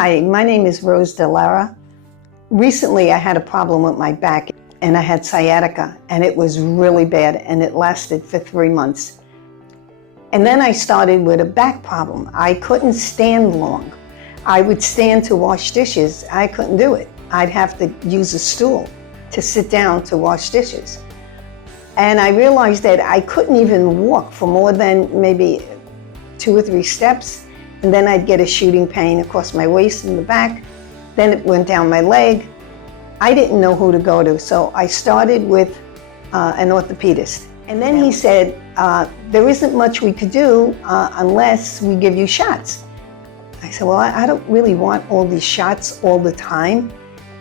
Hi, my name is Rose Delara. Recently, I had a problem with my back and I had sciatica and it was really bad and it lasted for 3 months. And then I started with a back problem. I couldn't stand long. I would stand to wash dishes. I couldn't do it. I'd have to use a stool to sit down to wash dishes. And I realized that I couldn't even walk for more than maybe 2 or 3 steps. And then I'd get a shooting pain across my waist and the back. Then it went down my leg. I didn't know who to go to, so I started with an orthopedist. And then he said, there isn't much we could do unless we give you shots. I said, well, I don't really want all these shots all the time.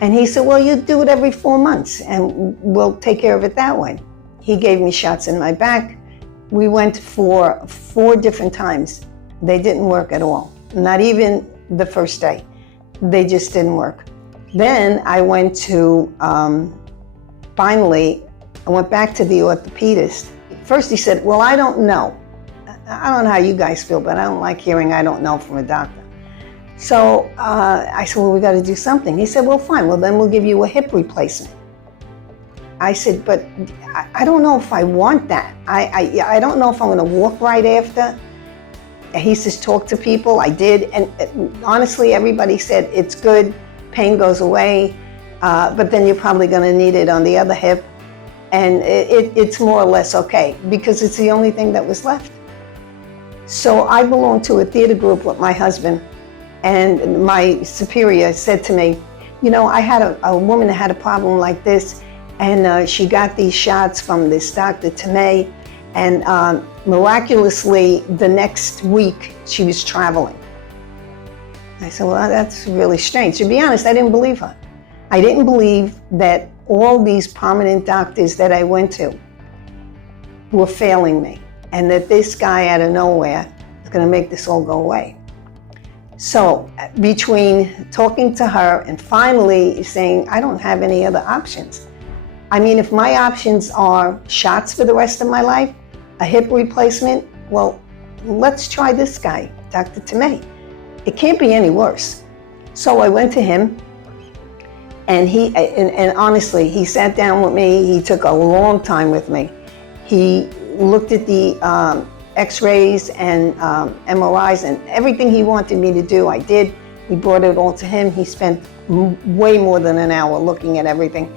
And he said, well, you do it every 4 months and we'll take care of it that way. He gave me shots in my back. We went for 4 different times. They didn't work at all, not even the first day. They just didn't work. Then I went to, finally, I went back to the orthopedist. First he said, well, I don't know. I don't know how you guys feel, but I don't like hearing I don't know from a doctor. So I said, well, we got to do something. He said, well, fine. Well, then we'll give you a hip replacement. I said, but I don't know if I want that. I don't know if I'm going to walk right after. He says, talk to people. I did. And honestly, everybody said it's good. Pain goes away. But then you're probably going to need it on the other hip. And it's more or less okay because it's the only thing that was left. So I belonged to a theater group with my husband. And my superior said to me, you know, I had a woman that had a problem like this. And she got these shots from this Dr. Tamea. And miraculously, the next week, she was traveling. I said, well, that's really strange. To be honest, I didn't believe her. I didn't believe that all these prominent doctors that I went to were failing me, and that this guy out of nowhere is going to make this all go away. So between talking to her and finally saying, I don't have any other options. I mean, if my options are shots for the rest of my life, a hip replacement, well, let's try this guy, Dr. Tamea. It can't be any worse. So I went to him, and and honestly, he sat down with me. He took a long time with me. He looked at the x-rays and MRIs and everything he wanted me to do, I did. We brought it all to him. He spent way more than an hour looking at everything.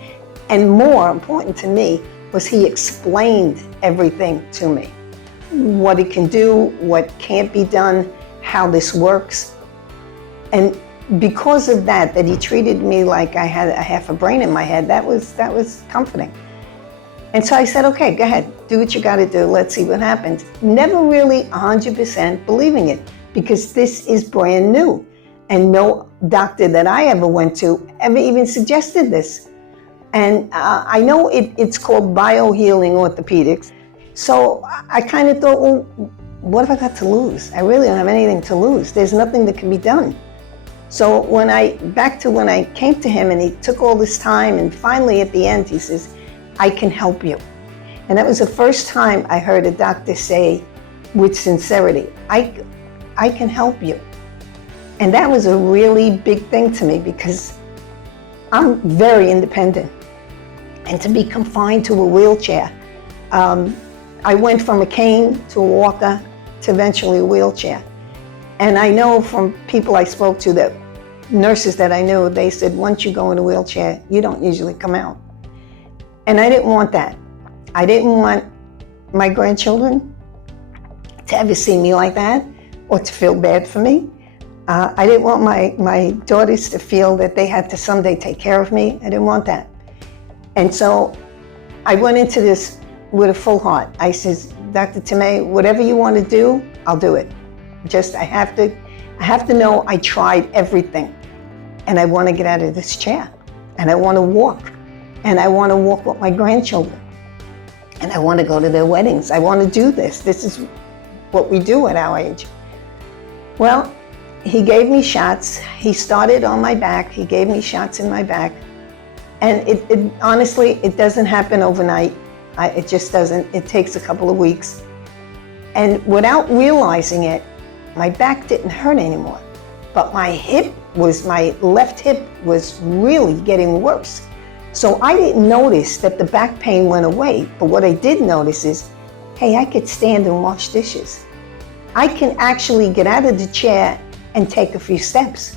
And more important to me was he explained everything to me. What it can do, what can't be done, how this works. And because of that he treated me like I had a half a brain in my head, that was comforting. And so I said, okay, go ahead, do what you gotta do, let's see what happens. Never really 100% believing it, because this is brand new. And no doctor that I ever went to ever even suggested this. And I know it's called biohealing orthopedics. So I kind of thought, well, what have I got to lose? I really don't have anything to lose. There's nothing that can be done. So when I came to him and he took all this time, and finally at the end he says, I can help you. And that was the first time I heard a doctor say with sincerity, I can help you. And that was a really big thing to me because I'm very independent. And to be confined to a wheelchair, I went from a cane to a walker to eventually a wheelchair. And I know from people I spoke to, that nurses that I knew, they said, once you go in a wheelchair, you don't usually come out. And I didn't want that. I didn't want my grandchildren to ever see me like that or to feel bad for me. I didn't want my daughters to feel that they had to someday take care of me. I didn't want that. And so I went into this with a full heart. I says, Dr. Tamea, whatever you want to do, I'll do it. Just, I have to know I tried everything. And I want to get out of this chair. And I want to walk. And I want to walk with my grandchildren. And I want to go to their weddings. I want to do this. This is what we do at our age. Well, he gave me shots. He started on my back. He gave me shots in my back. And it honestly, it doesn't happen overnight. It just doesn't. It takes a couple of weeks. And without realizing it, my back didn't hurt anymore. but my left hip was really getting worse. So I didn't notice that the back pain went away, but what I did notice is, hey, I could stand and wash dishes. I can actually get out of the chair and take a few steps.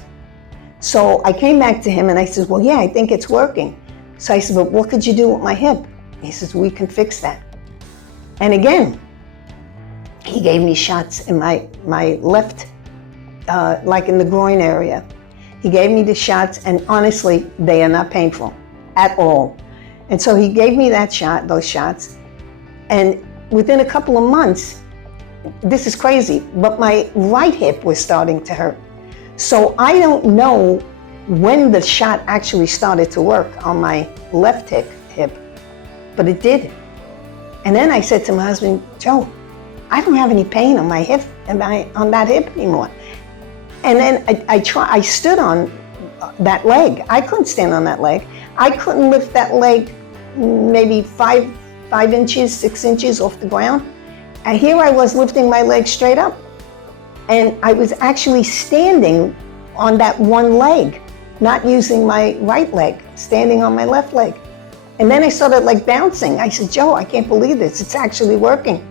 So I came back to him and I said, well, yeah, I think it's working. So I said, but what could you do with my hip? He says, we can fix that. And again, he gave me shots in my left, like in the groin area. He gave me the shots, and honestly, they are not painful at all. And so he gave me those shots, and within a couple of months, this is crazy, but my right hip was starting to hurt. So I don't know when the shot actually started to work on my left hip, but it did. And then I said to my husband, Joe, I don't have any pain on my hip, on that hip anymore. And then I stood on that leg. I couldn't stand on that leg. I couldn't lift that leg maybe 5 inches, 6 inches off the ground. And here I was lifting my leg straight up. And I was actually standing on that one leg, not using my right leg, standing on my left leg. And then I started like bouncing. I said, Joe, I can't believe this. It's actually working.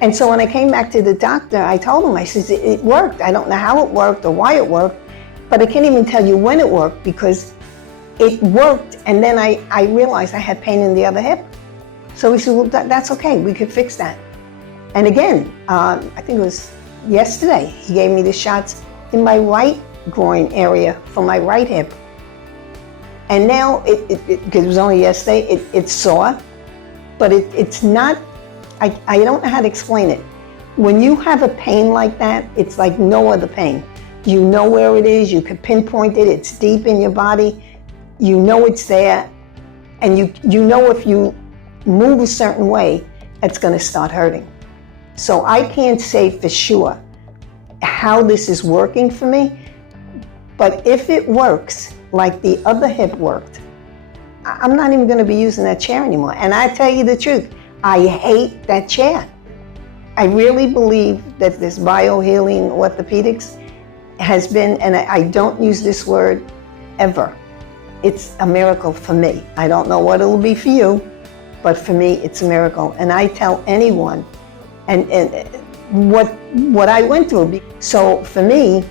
And so when I came back to the doctor, I told him, I said, it worked. I don't know how it worked or why it worked, but I can't even tell you when it worked because it worked. And then I realized I had pain in the other hip. So he said, well, that's okay. We could fix that. And again, I think it was yesterday, he gave me the shots in my right groin area for my right hip. And now, because it was only yesterday, it's sore, but it's not, I don't know how to explain it. When you have a pain like that, it's like no other pain. You know where it is, you can pinpoint it, it's deep in your body, you know it's there, and you know if you move a certain way, it's gonna start hurting. So I can't say for sure how this is working for me, but if it works like the other hip worked, I'm not even gonna be using that chair anymore. And I tell you the truth, I hate that chair. I really believe that this biohealing orthopedics has been, and I don't use this word ever, it's a miracle for me. I don't know what it'll be for you, but for me, it's a miracle. And I tell anyone, and what I went through. So for me,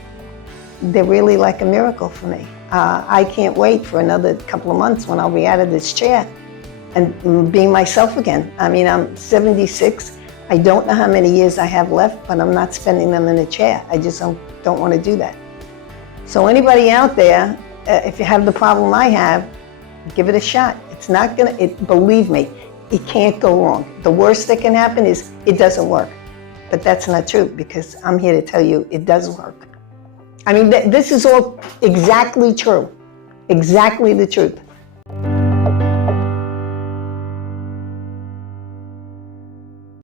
they're really like a miracle for me. I can't wait for another couple of months when I'll be out of this chair and being myself again. I mean, I'm 76. I don't know how many years I have left, but I'm not spending them in a chair. I just don't want to do that. So anybody out there, if you have the problem I have, give it a shot. It's not gonna, believe me, it can't go wrong. The worst that can happen is it doesn't work. But that's not true because I'm here to tell you it does work. I mean, this is all exactly true, exactly the truth.